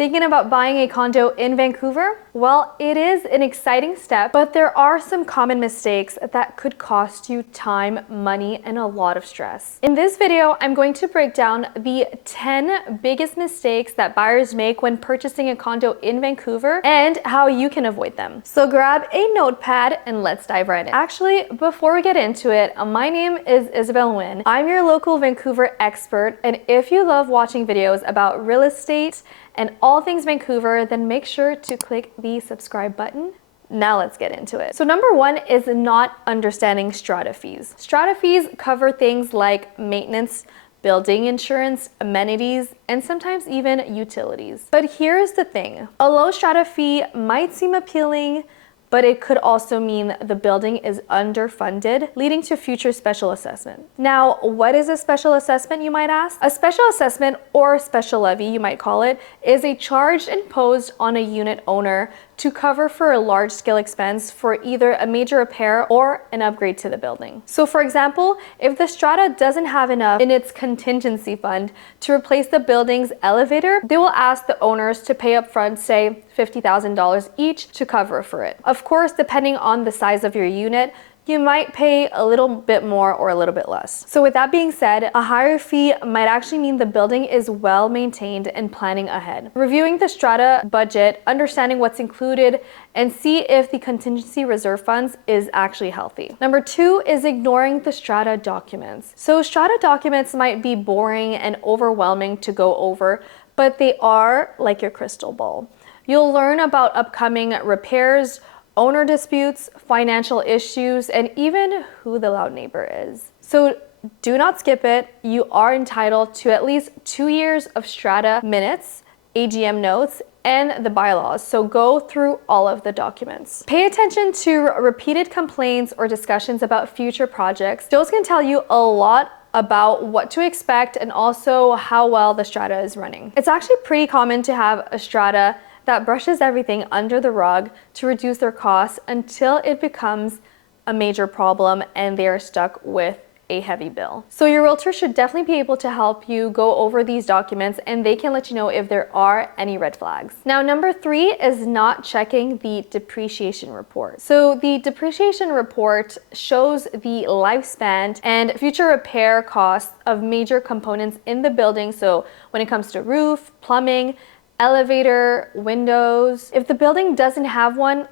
Thinking about buying a condo in Vancouver? Well, it is an exciting step, but there are some common mistakes that could cost you time, money, and a lot of stress. In this video, I'm going to break down the 10 biggest mistakes that buyers make when purchasing a condo in Vancouver and how you can avoid them. So grab a notepad and let's dive right in. Actually, before we get into it, my name is Isabelle Nguyen. I'm your local Vancouver expert, and if you love watching videos about real estate and all things Vancouver, then make sure to click the subscribe button. Now let's get into it. So number one is not understanding strata fees. Strata fees cover things like maintenance, building insurance, amenities, and sometimes even utilities. But here's the thing. A low strata fee might seem appealing, but it could also mean the building is underfunded, leading to future special assessment. Now, what is a special assessment, you might ask? A special assessment, or special levy, you might call it, is a charge imposed on a unit owner to cover for a large-scale expense for either a major repair or an upgrade to the building. So for example, if the strata doesn't have enough in its contingency fund to replace the building's elevator, they will ask the owners to pay up front, say $50,000 each, to cover for it. Of course, depending on the size of your unit, you might pay a little bit more or a little bit less. So with that being said, a higher fee might actually mean the building is well maintained and planning ahead. Reviewing the strata budget, understanding what's included, and see if the contingency reserve funds is actually healthy. Number two is ignoring the strata documents. So strata documents might be boring and overwhelming to go over, but they are like your crystal ball. You'll learn about upcoming repairs, owner disputes, financial issues, and even who the loud neighbor is. So do not skip it. You are entitled to at least 2 years of strata minutes, AGM notes, and the bylaws. So go through all of the documents. Pay attention to repeated complaints or discussions about future projects. Those can tell you a lot about what to expect and also how well the strata is running. It's actually pretty common to have a strata that brushes everything under the rug to reduce their costs until it becomes a major problem and they are stuck with a heavy bill. So your realtor should definitely be able to help you go over these documents, and they can let you know if there are any red flags. Now, number three is not checking the depreciation report. So the depreciation report shows the lifespan and future repair costs of major components in the building. So when it comes to roof, plumbing, elevator, windows. If the building doesn't have one,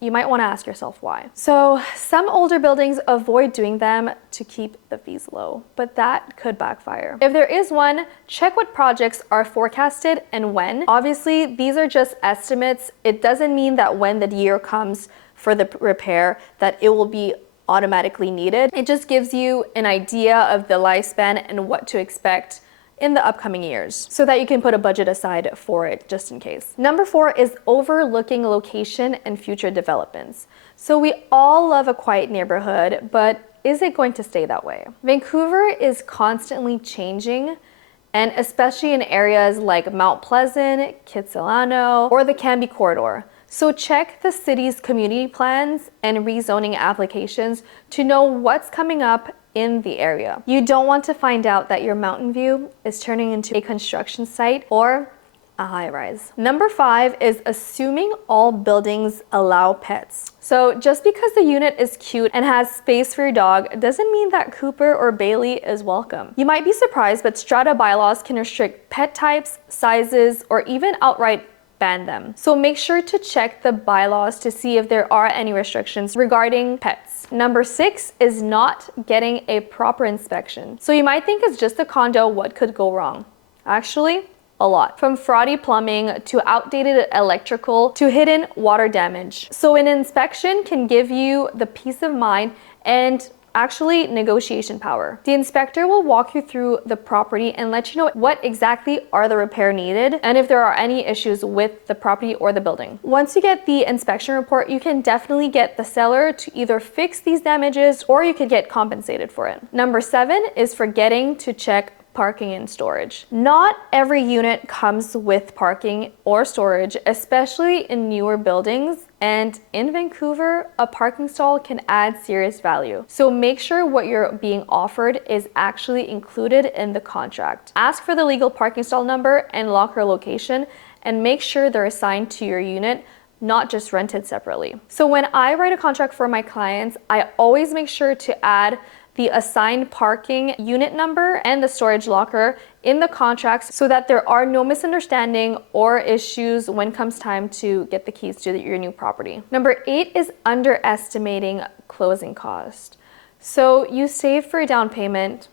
you might want to ask yourself why. So some older buildings avoid doing them to keep the fees low, but that could backfire. If there is one, check what projects are forecasted and when. Obviously, these are just estimates. It doesn't mean that when the year comes for the repair that it will be automatically needed. It just gives you an idea of the lifespan and what to expect in the upcoming years so that you can put a budget aside for it just in case. Number four is overlooking location and future developments. So we all love a quiet neighborhood, but is it going to stay that way? Vancouver is constantly changing, and especially in areas like Mount Pleasant, Kitsilano, or the Cambie corridor. So check the city's community plans and rezoning applications to know what's coming up in the area. You don't want to find out that your mountain view is turning into a construction site or a high-rise. Number five is assuming all buildings allow pets. So just because the unit is cute and has space for your dog doesn't mean that Cooper or Bailey is welcome. You might be surprised, but strata bylaws can restrict pet types, sizes, or even outright ban them. So make sure to check the bylaws to see if there are any restrictions regarding pets. Number six is not getting a proper inspection. So you might think it's just a condo, what could go wrong? Actually, a lot. From fraudy plumbing to outdated electrical to hidden water damage. So an inspection can give you the peace of mind and actually negotiation power. The inspector will walk you through the property and let you know what exactly are the repair needed and if there are any issues with the property or the building. Once you get the inspection report, you can definitely get the seller to either fix these damages or you could get compensated for it. Number seven is forgetting to check parking and storage. Not every unit comes with parking or storage, especially in newer buildings. And in Vancouver, a parking stall can add serious value. So make sure what you're being offered is actually included in the contract. Ask for the legal parking stall number and locker location, and make sure they're assigned to your unit, not just rented separately. So when I write a contract for my clients, I always make sure to add the assigned parking unit number and the storage locker in the contracts so that there are no misunderstanding or issues when comes time to get the keys to your new property. Number 8 is underestimating closing cost. So you save for a down payment,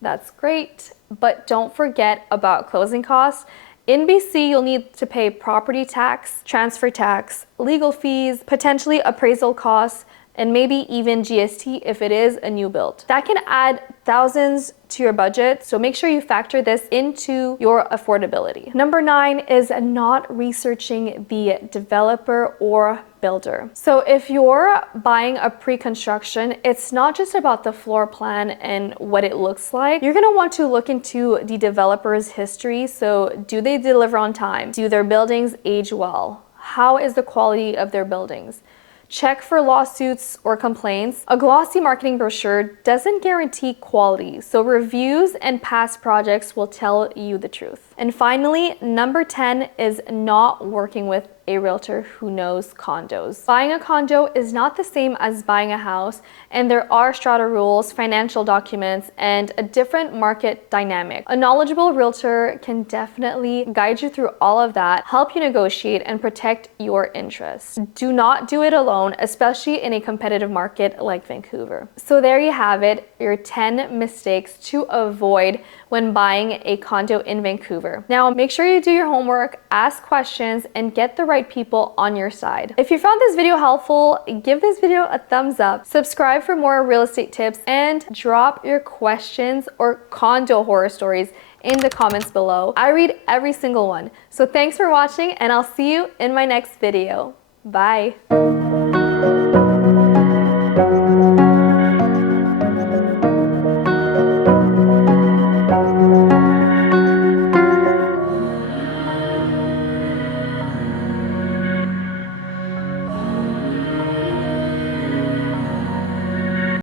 that's great, but don't forget about closing costs. In BC, you'll need to pay property tax, transfer tax, legal fees, potentially appraisal costs, and maybe even GST if it is a new build. That can add thousands to your budget, so make sure you factor this into your affordability. Number 9 is not researching the developer or builder. So if you're buying a pre-construction, it's not just about the floor plan and what it looks like. You're gonna want to look into the developer's history. So do they deliver on time? Do their buildings age well? How is the quality of their buildings? Check for lawsuits or complaints. A glossy marketing brochure doesn't guarantee quality, so reviews and past projects will tell you the truth. And finally, number 10 is not working with a realtor who knows condos. Buying a condo is not the same as buying a house, and there are strata rules, financial documents, and a different market dynamic. A knowledgeable realtor can definitely guide you through all of that, help you negotiate, and protect your interests. Do not do it alone, especially in a competitive market like Vancouver. So there you have it, your 10 mistakes to avoid when buying a condo in Vancouver. Now, make sure you do your homework, ask questions, and get the right people on your side. If you found this video helpful, give this video a thumbs up, subscribe for more real estate tips, and drop your questions or condo horror stories in the comments below. I read every single one. So thanks for watching, and I'll see you in my next video. Bye.